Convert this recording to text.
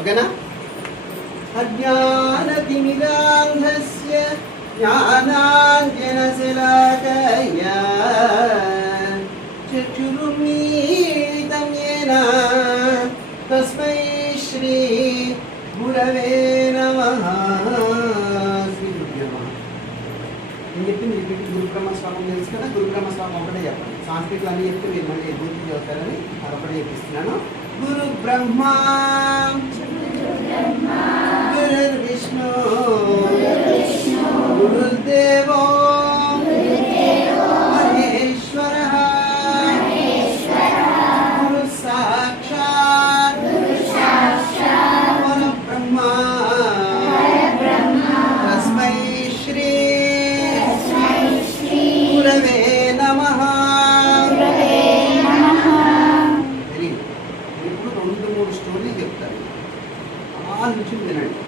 ఓకేనా? అజ్ఞానతిమిరాంధస్య జ్ఞానాంజనశలాకయా చక్షురున్మీలితం యేన తస్మై శ్రీ గురవే నమః. శ్రీ గురుభ్యో నమః. నేను చెప్పింది రిపీట్. గురు బ్రహ్మ శ్లోకం తెలుసు కదా, గురు బ్రహ్మ శ్లోకం ఒకటే చెప్పండి. సాంస్క్రిట్లు అన్నీ చెప్తే మీరు మళ్ళీ గుర్తు చదువుతారని అదొకటే చెప్పిస్తున్నాను. గురు బ్రహ్మ గురుర్విష్ణు గురుర్దేవో మహేశ్వరః గురు సాక్షాత్ పరబ్రహ్మ తస్మై శ్రీ గురవే నమః. ఇప్పుడు 2-3 స్టోరీలు చెప్తారు. ఆ నుంచి వినండి.